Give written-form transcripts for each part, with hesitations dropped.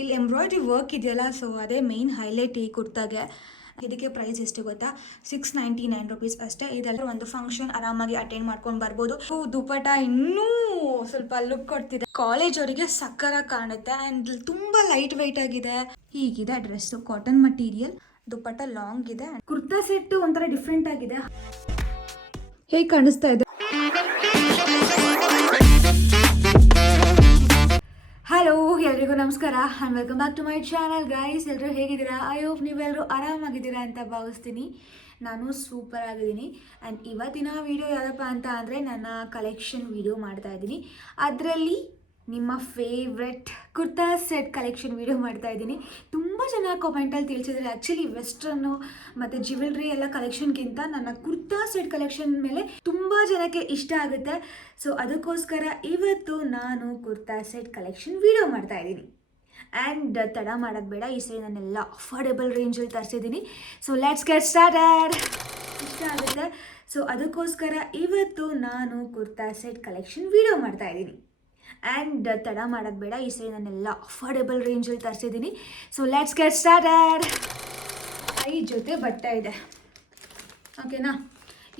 ಇಲ್ಲಿ embroidery work ಇದೆಯಲ್ಲ, so ಅದೇ ಮೇನ್ ಹೈಲೈಟ್ ಈ ಕುರ್ತಾಗೆ. ಇದಕ್ಕೆ ಪ್ರೈಸ್ ಎಷ್ಟು ಗೊತ್ತಾ? 699 ರುಪೀಸ್ ಅಷ್ಟೇ. ಇದೆಲ್ಲ ಒಂದು ಫಂಕ್ಷನ್ ಆರಾಮಾಗಿ ಅಟೆಂಡ್ ಮಾಡ್ಕೊಂಡು ಬರ್ಬೋದು. ದುಪಟ ಇನ್ನೂ ಸ್ವಲ್ಪ ಲುಕ್ ಕೊಡ್ತಿದೆ. ಕಾಲೇಜ್ ಅವರಿಗೆ ಸಕ್ಕರ ಕಾಣುತ್ತೆ ಅಂಡ್ ತುಂಬಾ ಲೈಟ್ ವೆಯ್ಟ್ ಆಗಿದೆ. ಹೀಗಿದೆ dress, cotton material, dupatta long ಇದೆ. ಕುರ್ತಾ ಸೆಟ್ ಒಂಥರ ಡಿಫ್ರೆಂಟ್ ಆಗಿದೆ. ಹೇಗೆ ಕಾಣಿಸ್ತಾ ಇದೆ? ಹಲೋ, ಎಲ್ರಿಗೂ ನಮಸ್ಕಾರ and welcome back to my channel guys. ಎಲ್ಲರೂ ಹೇಗಿದ್ದೀರಾ? ಐ ಹೋಪ್ ನೀವೆಲ್ಲರೂ ಆರಾಮಾಗಿದ್ದೀರಾ ಅಂತ ಭಾವಿಸ್ತೀನಿ. ನಾನು ಸೂಪರ್ ಆಗಿದ್ದೀನಿ. ಆ್ಯಂಡ್ ಇವತ್ತಿನ ವೀಡಿಯೋ ಯಾವುದಪ್ಪ ಅಂತ ಅಂದರೆ ನನ್ನ ಕಲೆಕ್ಷನ್ ವೀಡಿಯೋ ಮಾಡ್ತಾ ಇದ್ದೀನಿ. ಅದರಲ್ಲಿ ನಿಮ್ಮ favourite kurta set collection video ಮಾಡ್ತಾ ಇದ್ದೀನಿ. ತುಂಬ ಜನ ಕಾಮೆಂಟಲ್ಲಿ ತಿಳಿಸಿದರೆ ಆ್ಯಕ್ಚುಲಿ ವೆಸ್ಟರ್ನು ಮತ್ತು ಜ್ಯುವೆಲ್ರಿ ಎಲ್ಲ ಕಲೆಕ್ಷನ್ಗಿಂತ ನನ್ನ ಕುರ್ತಾ ಸೆಟ್ ಕಲೆಕ್ಷನ್ ಮೇಲೆ ತುಂಬ ಜನಕ್ಕೆ ಇಷ್ಟ ಆಗುತ್ತೆ. ಸೊ ಅದಕ್ಕೋಸ್ಕರ ಇವತ್ತು ನಾನು ಕುರ್ತಾ ಸೆಟ್ ಕಲೆಕ್ಷನ್ ವೀಡಿಯೋ ಮಾಡ್ತಾ ಇದ್ದೀನಿ. ಆ್ಯಂಡ್ ತಡ ಮಾಡೋದು ಬೇಡ, ಈ ಸರಿ ನಾನೆಲ್ಲ ಅಫೋರ್ಡೆಬಲ್ ರೇಂಜಲ್ಲಿ ತರಿಸಿದ್ದೀನಿ. So let's get started. ಇಷ್ಟ ಆಗುತ್ತೆ. ಸೊ ಅದಕ್ಕೋಸ್ಕರ ಇವತ್ತು ನಾನು ಕುರ್ತಾ ಸೆಟ್ ಕಲೆಕ್ಷನ್ ವೀಡಿಯೋ ಮಾಡ್ತಾ ಇದ್ದೀನಿ. ಆ್ಯಂಡ್ ತಡ ಮಾಡೋದು ಬೇಡ, ಈ ಸರಿ ನಾನೆಲ್ಲ ಅಫೋರ್ಡೆಬಲ್ ರೇಂಜಲ್ಲಿ ತರಿಸಿದ್ದೀನಿ. So let's get started. ಈ ಜೊತೆ ಬಟ್ಟೆ ಇದೆ, ಓಕೆನಾ?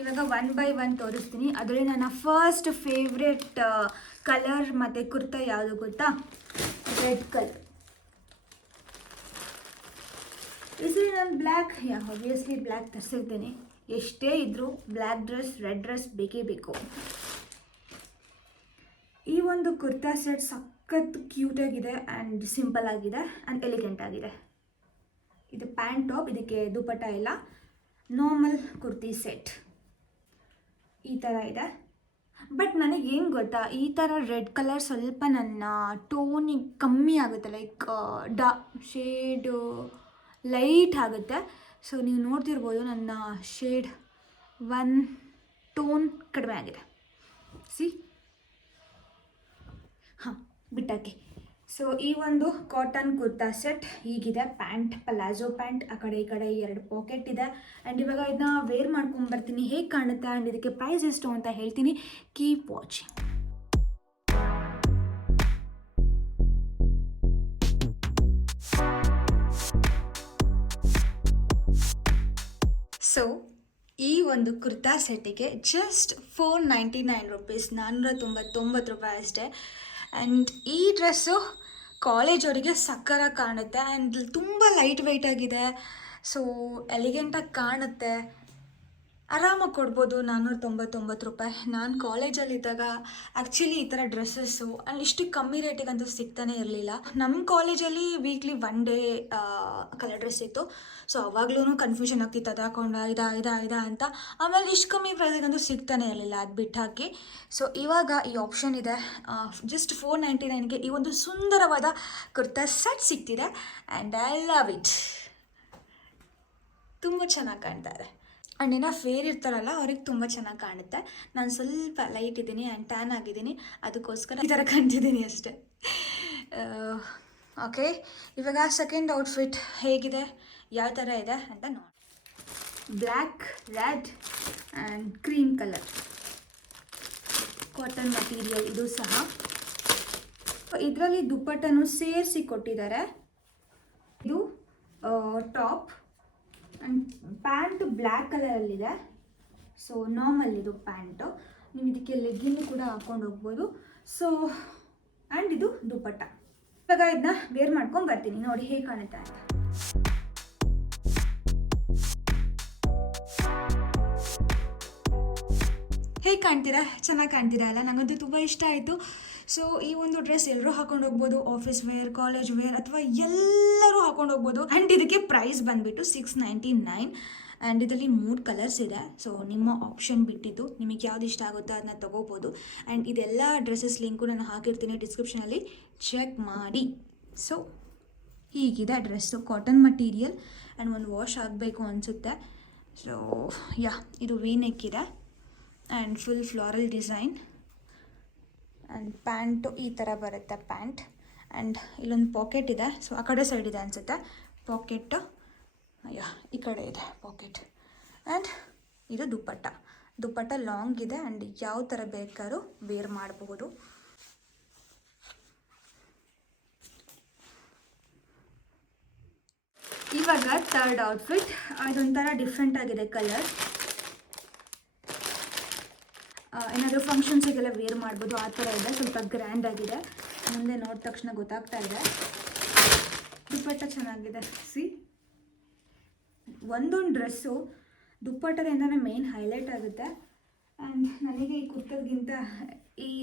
ಇವಾಗ 1 by 1 ತೋರಿಸ್ತೀನಿ. ಅದರಲ್ಲಿ ನನ್ನ ಫಸ್ಟ್ ಫೇವ್ರೆಟ್ ಕಲರ್ ಮತ್ತು ಕುರ್ತಾ ಯಾವುದು ಗೊತ್ತಾ? Red colour. ಈ ಸರಿ ನಾನು ಬ್ಲ್ಯಾಕ್, ಆಬ್ವಿಯಸ್ಲಿ ಬ್ಲ್ಯಾಕ್ ತರಿಸಿರ್ತೇನೆ. ಎಷ್ಟೇ ಇದ್ದರೂ ಬ್ಲ್ಯಾಕ್ ಡ್ರೆಸ್, ರೆಡ್ ಡ್ರೆಸ್ ಬೇಕೇ ಬೇಕು. ಈ ಒಂದು ಕುರ್ತಾ ಸೆಟ್ ಸಖತ್ ಕ್ಯೂಟಾಗಿದೆ ಆ್ಯಂಡ್ ಸಿಂಪಲ್ ಆಗಿದೆ ಆ್ಯಂಡ್ ಎಲಿಗೆಂಟ್ ಆಗಿದೆ. ಇದು ಪ್ಯಾಂಟ್ ಟಾಪ್, ಇದಕ್ಕೆ ದುಪಟ್ಟ ಇಲ್ಲ. ನಾರ್ಮಲ್ ಕುರ್ತಿ ಸೆಟ್ ಈ ಥರ ಇದೆ. ಬಟ್ ನನಗೇನು ಗೊತ್ತಾ, ಈ ಥರ ರೆಡ್ ಕಲರ್ ಸ್ವಲ್ಪ ನನ್ನ ಟೋನಿಗೆ ಕಮ್ಮಿ ಆಗುತ್ತೆ, ಲೈಕ್ ಶೇಡು ಲೈಟ್ ಆಗುತ್ತೆ. ಸೊ ನೀವು ನೋಡ್ತಿರ್ಬೋದು ನನ್ನ ಶೇಡ್ 1 ಟೋನ್ ಕಡಿಮೆ ಆಗಿದೆ. ಸಿ, ಹಾಂ ಬಿಟ್ಟಾಕಿ. ಸೊ ಈ ಒಂದು ಕಾಟನ್ ಕುರ್ತಾ ಸೆಟ್ ಹೀಗಿದೆ. ಪ್ಯಾಂಟ್ ಪಲಾಜೋ ಪ್ಯಾಂಟ್, ಆ ಕಡೆ ಈ ಕಡೆ 2 ಪಾಕೆಟ್ ಇದೆ. ಆ್ಯಂಡ್ ಇವಾಗ ಇದನ್ನ ವೇರ್ ಮಾಡ್ಕೊಂಬರ್ತೀನಿ, ಹೇಗೆ ಕಾಣುತ್ತೆ ಆ್ಯಂಡ್ ಇದಕ್ಕೆ ಪ್ರೈಸ್ ಎಷ್ಟು ಅಂತ ಹೇಳ್ತೀನಿ. Keep watching. ಸೊ ಈ ಒಂದು ಕುರ್ತಾ ಸೆಟ್ಟಿಗೆ ಜಸ್ಟ್ 499 ರುಪೀಸ್, 499 ರೂಪಾಯಿ ಅಷ್ಟೇ. ಆ್ಯಂಡ್ ಈ ಡ್ರೆಸ್ಸು ಕಾಲೇಜ್ ಅವರಿಗೆ ಸಕ್ಕರ ಕಾಣುತ್ತೆ ಆ್ಯಂಡ್ ತುಂಬ ಲೈಟ್ ವೆಯ್ಟ್ ಆಗಿದೆ. ಸೊ ಎಲಿಗೆಂಟಾಗಿ ಕಾಣುತ್ತೆ, ಆರಾಮಾಗಿ ಕೊಡ್ಬೋದು. 499 ರೂಪಾಯಿ. ನಾನು ಕಾಲೇಜಲ್ಲಿದ್ದಾಗ ಆ್ಯಕ್ಚುಲಿ ಈ ಥರ ಡ್ರೆಸ್ಸಸ್ಸು ಅಲ್ಲಿ ಇಷ್ಟು ಕಮ್ಮಿ ರೇಟಿಗಂತೂ ಸಿಗ್ತಾನೆ ಇರಲಿಲ್ಲ. ನಮ್ಮ ಕಾಲೇಜಲ್ಲಿ ವೀಕ್ಲಿ 1 ಡೇ ಕಲರ್ ಡ್ರೆಸ್ ಇತ್ತು. ಸೊ ಅವಾಗ್ಲೂ ಕನ್ಫ್ಯೂಷನ್ ಆಗ್ತಿತ್ತು, ಅದು ಹಾಕೊಂಡ ಇದಾ ಅಂತ. ಆಮೇಲೆ ಇಷ್ಟು ಕಮ್ಮಿ ಪ್ರೈಸಿಗಂತೂ ಸಿಗ್ತಾನೆ ಇರಲಿಲ್ಲ, ಅದು ಬಿಟ್ಟು ಹಾಕಿ. ಸೊ ಇವಾಗ ಈ ಆಪ್ಷನ್ ಇದೆ. ಜಸ್ಟ್ 499ಗೆ ಈ ಒಂದು ಸುಂದರವಾದ ಕುರ್ತಾ ಸೆಟ್ ಸಿಗ್ತಿದೆ ಆ್ಯಂಡ್ ಐ ಲವ್ ಇಟ್. ತುಂಬ ಚೆನ್ನಾಗಿ ಕಾಣ್ತಾ ಇದೆ. ಆ್ಯಂಡ್ ಏನೋ ಫೇರ್ ಇರ್ತಾರಲ್ಲ ಅವ್ರಿಗೆ ತುಂಬ ಚೆನ್ನಾಗಿ ಕಾಣುತ್ತೆ. ನಾನು ಸ್ವಲ್ಪ ಲೈಟ್ ಇದ್ದೀನಿ ಆ್ಯಂಡ್ ಟ್ಯಾನ್ ಆಗಿದ್ದೀನಿ, ಅದಕ್ಕೋಸ್ಕರ ಈ ಥರ ಕಾಣ್ತಿದ್ದೀನಿ ಅಷ್ಟೇ. ಓಕೆ, ಇವಾಗ ಸೆಕೆಂಡ್ ಔಟ್ಫಿಟ್ ಹೇಗಿದೆ, ಯಾವ ಥರ ಇದೆ ಅಂತ ನೋಡಿ. Black, red and cream colour cotton material ಇದು ಸಹ. ಇದರಲ್ಲಿ ದುಪ್ಪಟ್ಟನ್ನು ಸೇರಿಸಿ ಕೊಟ್ಟಿದ್ದಾರೆ. ಇದು ಟಾಪ್ ಆ್ಯಂಡ್ ಪ್ಯಾಂಟು ಬ್ಲ್ಯಾಕ್ ಕಲರಲ್ಲಿದೆ. ಸೊ ನಾರ್ಮಲ್ ಇದು ಪ್ಯಾಂಟು, ನೀವು ಇದಕ್ಕೆ ಲೆಗ್ಗಿನ್ನು ಕೂಡ ಹಾಕ್ಕೊಂಡು ಹೋಗ್ಬೋದು. ಸೊ ಆ್ಯಂಡ್ ಇದು ದುಪಟ್ಟ. ಇವಾಗ ಇದನ್ನ ವೇರ್ ಮಾಡ್ಕೊಂಡು ಬರ್ತೀನಿ, ನೋಡಿ ಹೇಗೆ ಕಾಣುತ್ತೆ ಅಂತ. ಹೇಗೆ ಕಾಣ್ತೀರಾ? ಚೆನ್ನಾಗಿ ಕಾಣ್ತೀರಾ ಅಲ್ಲ? ನನಗಂತೂ ತುಂಬ ಇಷ್ಟ ಆಯಿತು. ಸೊ ಈ ಒಂದು ಡ್ರೆಸ್ ಎಲ್ಲರೂ ಹಾಕೊಂಡು ಹೋಗ್ಬೋದು, ಆಫೀಸ್ ವೇರ್, ಕಾಲೇಜ್ ವೇರ್ ಅಥವಾ ಎಲ್ಲರೂ ಹಾಕೊಂಡು ಹೋಗ್ಬೋದು. ಆ್ಯಂಡ್ ಇದಕ್ಕೆ ಪ್ರೈಸ್ ಬಂದುಬಿಟ್ಟು 699. ಆ್ಯಂಡ್ ಇದರಲ್ಲಿ 3 ಕಲರ್ಸ್ ಇದೆ. ಸೊ ನಿಮ್ಮ ಆಪ್ಷನ್ ಬಿಟ್ಟಿದ್ದು, ನಿಮಗೆ ಯಾವ್ದು ಇಷ್ಟ ಆಗುತ್ತೋ ಅದನ್ನ ತೊಗೋಬೋದು. ಆ್ಯಂಡ್ ಇದೆಲ್ಲ ಡ್ರೆಸ್ಸಸ್ ಲಿಂಕು ನಾನು ಹಾಕಿರ್ತೀನಿ ಡಿಸ್ಕ್ರಿಪ್ಷನಲ್ಲಿ, ಚೆಕ್ ಮಾಡಿ. ಸೊ ಹೀಗಿದೆ ಡ್ರೆಸ್ಸು, ಕಾಟನ್ ಮಟೀರಿಯಲ್ ಆ್ಯಂಡ್ ಒಂದು ವಾಶ್ ಆಗಬೇಕು ಅನಿಸುತ್ತೆ. ಸೊ ಇದು ವಿ ನೆಕ್ ಇದೆ and full floral design. And pant ಈ ಥರ ಬರುತ್ತೆ ಪ್ಯಾಂಟ್. ಆ್ಯಂಡ್ ಇಲ್ಲೊಂದು ಪಾಕೆಟ್ ಇದೆ. ಸೊ ಆ ಕಡೆ ಸೈಡ್ ಇದೆ ಅನಿಸುತ್ತೆ ಪಾಕೆಟ್. ಈ ಕಡೆ ಇದೆ ಪಾಕೆಟ್. ಆ್ಯಂಡ್ ಇದು ದುಪಟ್ಟ ಲಾಂಗ್ ಇದೆ ಆ್ಯಂಡ್ ಯಾವ ಥರ ಬೇಕಾದ್ರೂ ವೇರ್ ಮಾಡಬಹುದು. ಇವಾಗ ಥರ್ಡ್ ಔಟ್ಫಿಟ್, ಅದೊಂಥರ ಡಿಫ್ರೆಂಟ್ ಆಗಿದೆ ಕಲರ್. ಏನಾದರೂ ಫಂಕ್ಷನ್ಸಿಗೆಲ್ಲ ವೇರ್ ಮಾಡ್ಬೋದು, ಆ ಥರ ಇದೆ. ಸ್ವಲ್ಪ ಗ್ರ್ಯಾಂಡ್ ಆಗಿದೆ, ಮುಂದೆ ನೋಡಿದ ತಕ್ಷಣ ಗೊತ್ತಾಗ್ತಾ ಇದೆ. ದುಪ್ಪಟ್ಟ ಚೆನ್ನಾಗಿದೆ. ಸಿ, ಒಂದೊಂದು ಡ್ರೆಸ್ಸು ದುಪ್ಪಟ್ಟದಿಂದನೇ ಮೇನ್ ಹೈಲೈಟ್ ಆಗುತ್ತೆ. ಆ್ಯಂಡ್ ನನಗೆ ಈ ಕುರ್ತದ್ಗಿಂತ ಈ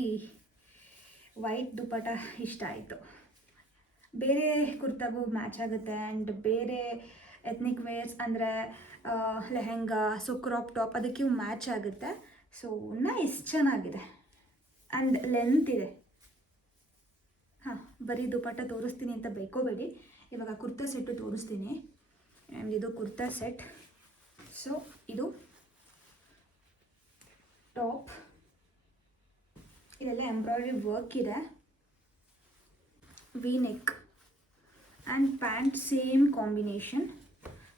ವೈಟ್ ದುಪ್ಪಟ್ಟ ಇಷ್ಟ ಆಯಿತು. ಬೇರೆ ಕುರ್ತಾಗೂ ಮ್ಯಾಚ್ ಆಗುತ್ತೆ. ಆ್ಯಂಡ್ ಬೇರೆ ಎತ್ನಿಕ್ ವೇರ್ಸ್ ಅಂದರೆ ಲೆಹೆಂಗಾ, ಸೊ ಕ್ರಾಪ್ ಟಾಪ್, ಅದಕ್ಕೆ ಮ್ಯಾಚ್ ಆಗುತ್ತೆ. ಸೊ ನೈಸ್, ಚೆನ್ನಾಗಿದೆ. ಆ್ಯಂಡ್ ಲೆಂತ್ ಇದೆ. ಹಾಂ, ಬರೀ ದುಪ್ಪಟ್ಟ ತೋರಿಸ್ತೀನಿ ಅಂತ ಬೇಕೋಬೇಡಿ. ಇವಾಗ ಕುರ್ತಾ ಸೆಟ್ಟು ತೋರಿಸ್ತೀನಿ. ಆ್ಯಂಡ್ ಇದು ಕುರ್ತಾ ಸೆಟ್. ಸೊ ಇದು ಟಾಪ್, ಇದೆಲ್ಲ ಎಂಬ್ರಾಯ್ಡ್ರಿ ವರ್ಕ್ ಇದೆ. V neck and pant same combination.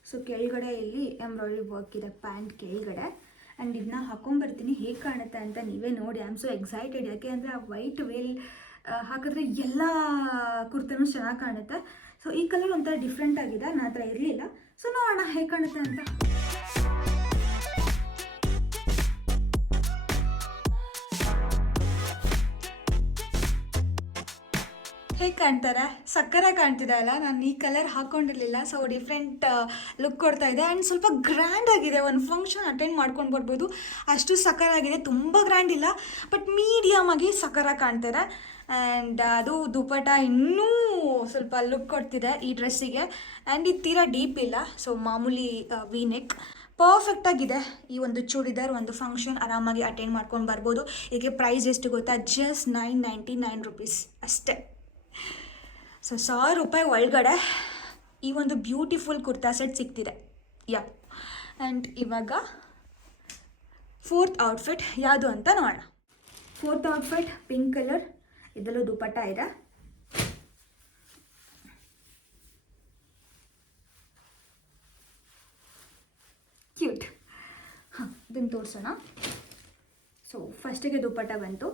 So ಕೆಳಗಡೆ ಇಲ್ಲಿ ಎಂಬ್ರಾಯ್ಡ್ರಿ ವರ್ಕ್ ಇದೆ ಪ್ಯಾಂಟ್ ಕೆಳಗಡೆ. ಆ್ಯಂಡ್ ಇದನ್ನ ಹಾಕೊಂಡ್ಬರ್ತೀನಿ, ಹೇಗೆ ಕಾಣುತ್ತೆ ಅಂತ ನೀವೇ ನೋಡಿ. I am so excited. ಯಾಕೆ ಅಂದರೆ ಆ ವೈಟ್ ವೇಲ್ ಹಾಕಿದ್ರೆ ಎಲ್ಲ ಕುರ್ತಾನೂ ಚೆನ್ನಾಗಿ ಕಾಣುತ್ತೆ. ಸೊ ಈ ಕಲರ್ ಒಂಥರ ಡಿಫ್ರೆಂಟ್ ಆಗಿದೆ, ನನ್ನ ಹತ್ರ ಇರಲಿಲ್ಲ. ಸೊ ನೋಡೋಣ ಹೇಗೆ ಕಾಣುತ್ತೆ ಅಂತ. ಹೇಗೆ ಕಾಣ್ತಾರೆ? ಸಕ್ಕರೆ ಕಾಣ್ತಿದೆ ಅಲ್ಲ? ನಾನು ಈ ಕಲರ್ ಹಾಕ್ಕೊಂಡಿರಲಿಲ್ಲ, ಸೊ ಡಿಫ್ರೆಂಟ್ ಲುಕ್ ಕೊಡ್ತಾ ಇದೆ. ಆ್ಯಂಡ್ ಸ್ವಲ್ಪ ಗ್ರ್ಯಾಂಡ್ ಆಗಿದೆ. ಒಂದು ಫಂಕ್ಷನ್ ಅಟೆಂಡ್ ಮಾಡ್ಕೊಂಡು ಬರ್ಬೋದು, ಅಷ್ಟು ಸಕ್ಕರಾಗಿದೆ. ತುಂಬ ಗ್ರ್ಯಾಂಡ್ ಇಲ್ಲ, ಬಟ್ ಮೀಡಿಯಮ್ ಆಗಿ ಸಕ್ಕರ ಕಾಣ್ತಿದೆ. ಆ್ಯಂಡ್ ಅದು ದುಪ್ಪಟ್ಟ ಇನ್ನೂ ಸ್ವಲ್ಪ ಲುಕ್ ಕೊಡ್ತಿದೆ ಈ ಡ್ರೆಸ್ಸಿಗೆ. ಆ್ಯಂಡ್ ಇದು ತೀರಾ ಡೀಪ್ ಇಲ್ಲ, ಸೊ ಮಾಮೂಲಿ ವಿ ನೆಕ್ ಪರ್ಫೆಕ್ಟಾಗಿದೆ. ಈ ಒಂದು ಚೂಡಿದಾರ್ ಒಂದು ಫಂಕ್ಷನ್ ಆರಾಮಾಗಿ ಅಟೆಂಡ್ ಮಾಡ್ಕೊಂಡು ಬರ್ಬೋದು. ಇದಕ್ಕೆ ಪ್ರೈಸ್ ಎಷ್ಟು ಗೊತ್ತಾ? ಜಸ್ಟ್ 999 rupees ಅಷ್ಟೇ. ಸೊ 1000 ರೂಪಾಯಿ ಒಳಗಡೆ ಈ ಒಂದು ಬ್ಯೂಟಿಫುಲ್ ಕುರ್ತಾ ಸೆಟ್ ಸಿಗ್ತಿದೆ. ಯಾ, ಆ್ಯಂಡ್ ಇವಾಗ ಫೋರ್ತ್ ಔಟ್ಫಿಟ್ ಯಾವುದು ಅಂತ ನೋಡೋಣ. ಫೋರ್ತ್ ಔಟ್ಫಿಟ್ ಪಿಂಕ್ ಕಲರ್, ಇದರಲ್ಲೂ ದುಪ್ಪಟ್ಟ ಇದೆ. ಕ್ಯೂಟ್. ಹಾಂ, ಇದನ್ನು ತೋರಿಸೋಣ. ಸೊ ಫಸ್ಟಿಗೆ ದುಪ್ಪಟ್ಟ ಬಂತು.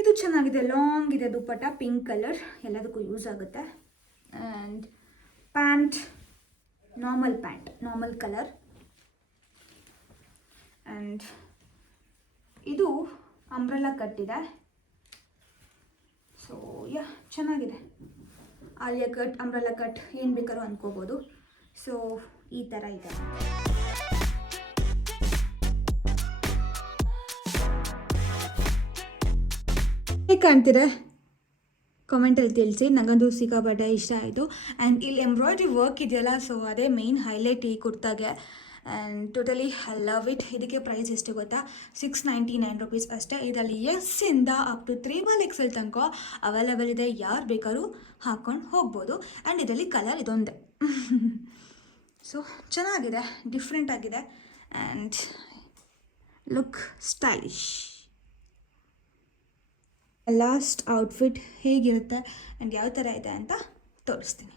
ಇದು ಚೆನ್ನಾಗಿದೆ, ಲಾಂಗ್ ಇದೆ ದುಪ್ಪಟ್ಟ, ಪಿಂಕ್ ಕಲರ್, ಎಲ್ಲದಕ್ಕೂ ಯೂಸ್ ಆಗುತ್ತೆ. And pant normal colour. And ಇದು ಅಂಬ್ರೆಲಾ ಕಟ್ ಇದೆ. ಸೊ ಯಾ, ಚೆನ್ನಾಗಿದೆ. ಆಲಿಯಾ ಕಟ್, ಅಂಬ್ರೆಲಾ ಕಟ್, ಏನು ಬೇಕಾದ್ರೂ ಅಂದ್ಕೋಬೋದು. ಸೊ ಈ ಥರ ಇದೆ. ಹೇಗೆ ಕಾಣ್ತೀರಾ ಕಾಮೆಂಟಲ್ಲಿ ತಿಳಿಸಿ. ನನಗಂತೂ ಸಿಕ್ಕಾಪಟ್ಟೆ ಇಷ್ಟ ಆಯಿತು. ಆ್ಯಂಡ್ ಇಲ್ಲಿ ಎಂಬ್ರಾಯ್ಡ್ರಿ ವರ್ಕ್ ಇದೆಯಲ್ಲ, ಸೊ ಅದೇ ಮೇನ್ ಹೈಲೈಟ್ ಈ ಕುರ್ತಾಗೆ. And totally I love it. ಇದಕ್ಕೆ ಪ್ರೈಸ್ ಎಷ್ಟು ಗೊತ್ತಾ? 699 rupees ಅಷ್ಟೇ. ಇದರಲ್ಲಿ ಎಸ್ಸಿಂದ ಅಪ್ ಟು 3XL ತನಕ ಅವೈಲೇಬಲ್ ಇದೆ. ಯಾರು ಬೇಕಾದ್ರೂ ಹಾಕ್ಕೊಂಡು ಹೋಗ್ಬೋದು. ಆ್ಯಂಡ್ ಇದರಲ್ಲಿ ಕಲರ್ ಇದೊಂದೇ. ಸೊ ಚೆನ್ನಾಗಿದೆ, ಡಿಫ್ರೆಂಟ್ ಆಗಿದೆ. And look stylish. Last outfit ಹೇಗಿರುತ್ತೆ ಆ್ಯಂಡ್ ಯಾವ ಥರ ಇದೆ ಅಂತ ತೋರಿಸ್ತೀನಿ.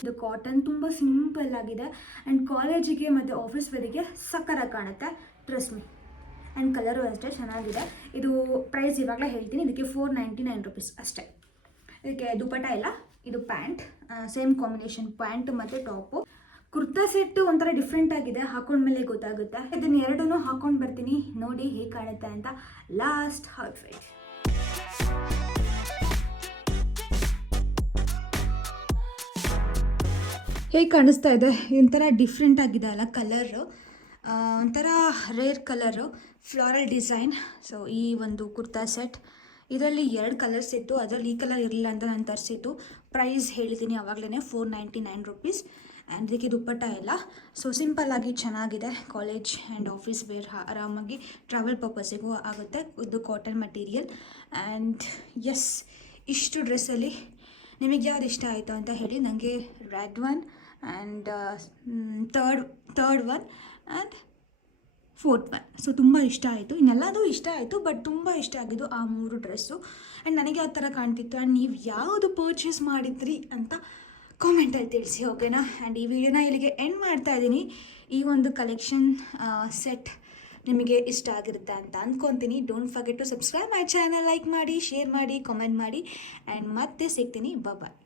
ಇದು ಕಾಟನ್, ತುಂಬ ಸಿಂಪಲ್ ಆಗಿದೆ. ಆ್ಯಂಡ್ ಕಾಲೇಜಿಗೆ ಮತ್ತು ಆಫೀಸ್ ವೇರಿಗೆ ಸಕ್ಕರಾಗಿ ಕಾಣುತ್ತೆ, ಟ್ರಸ್ಟ್ ಮಿ. ಆ್ಯಂಡ್ ಕಲರು ಅಷ್ಟೇ ಚೆನ್ನಾಗಿದೆ. ಇದು ಪ್ರೈಸ್ ಇವಾಗಲೇ ಹೇಳ್ತೀನಿ. ಇದಕ್ಕೆ 499 rupees ಅಷ್ಟೇ. ಇದಕ್ಕೆ ದುಪ್ಪಟ್ಟ ಇಲ್ಲ, ಇದು ಪ್ಯಾಂಟ್, ಸೇಮ್ ಕಾಂಬಿನೇಷನ್ ಪ್ಯಾಂಟ್ ಮತ್ತು ಟಾಪು. ಕುರ್ತಾ ಸೆಟ್ಟು ಒಂಥರ ಡಿಫ್ರೆಂಟ್ ಆಗಿದೆ, ಹಾಕೊಂಡ್ಮೇಲೆ ಗೊತ್ತಾಗುತ್ತೆ. ಇದನ್ನು ಎರಡನ್ನೂ ಹಾಕೊಂಡು ಬರ್ತೀನಿ, ನೋಡಿ ಹೇಗೆ ಕಾಣುತ್ತೆ ಅಂತ. Last outfit. ಹೇಗೆ ಕಾಣಿಸ್ತಾ ಇದೆ? ಒಂಥರ ಡಿಫ್ರೆಂಟ್ ಆಗಿದೆ ಅಲ್ಲ ಕಲರು, ಒಂಥರ rare colour, floral design. So ಈ ಒಂದು ಕುರ್ತಾ ಸೆಟ್, ಇದರಲ್ಲಿ 2 ಕಲರ್ಸ್ ಇತ್ತು. ಅದರಲ್ಲಿ ಈ ಕಲರ್ ಇರಲಿಲ್ಲ ಅಂತ ನಾನು ತರಿಸಿತ್ತು. ಪ್ರೈಸ್ ಹೇಳಿದ್ದೀನಿ ಆವಾಗಲೇ, 499 rupees. ಆ್ಯಂಡ್ ಇದಕ್ಕೆ ದುಪ್ಪಟ್ಟ ಇಲ್ಲ. ಸೊ ಸಿಂಪಲ್ಲಾಗಿ ಚೆನ್ನಾಗಿದೆ. ಕಾಲೇಜ್ ಆ್ಯಂಡ್ ಆಫೀಸ್ ವೇರ್ ಆರಾಮಾಗಿ ಟ್ರಾವೆಲ್ ಪರ್ಪಸ್ಸಿಗೂ ಆಗುತ್ತೆ. ಇದು ಕಾಟನ್ ಮಟೀರಿಯಲ್. ಆ್ಯಂಡ್ ಎಸ್, ಇಷ್ಟು ಡ್ರೆಸ್ಸಲ್ಲಿ ನಿಮಗೆ ಯಾವ್ದು ಇಷ್ಟ ಆಯಿತು ಅಂತ ಹೇಳಿ. ನನಗೆ red one and third one and fourth one, so ತುಂಬ ಇಷ್ಟ ಆಯಿತು. ಇನ್ನೆಲ್ಲದೂ ಇಷ್ಟ ಆಯಿತು, ಬಟ್ ತುಂಬ ಇಷ್ಟ ಆಗಿದ್ದು ಆ 3 ಡ್ರೆಸ್ಸು. ಆ್ಯಂಡ್ ನನಗೆ ಯಾವ ಥರ ಕಾಣ್ತಿತ್ತು ಆ್ಯಂಡ್ ನೀವು ಯಾವುದು ಪರ್ಚೇಸ್ ಮಾಡಿದ್ರಿ ಅಂತ ಕಾಮೆಂಟಲ್ಲಿ ತಿಳಿಸಿ, ಓಕೆನಾ? ಆ್ಯಂಡ್ ಈ ವಿಡಿಯೋನ ಇಲ್ಲಿಗೆ ಎಂಡ್ ಮಾಡ್ತಾ ಇದ್ದೀನಿ. ಈ ಒಂದು ಕಲೆಕ್ಷನ್ ಸೆಟ್ ನಿಮಗೆ ಇಷ್ಟ ಆಗಿರುತ್ತೆ ಅಂತ ಅಂದ್ಕೊತೀನಿ. Don't forget to subscribe my channel, like ಮಾಡಿ, ಶೇರ್ ಮಾಡಿ, ಕಾಮೆಂಟ್ ಮಾಡಿ. ಆ್ಯಂಡ್ ಮತ್ತೆ ಸಿಗ್ತೀನಿ. ಬಾಯ್.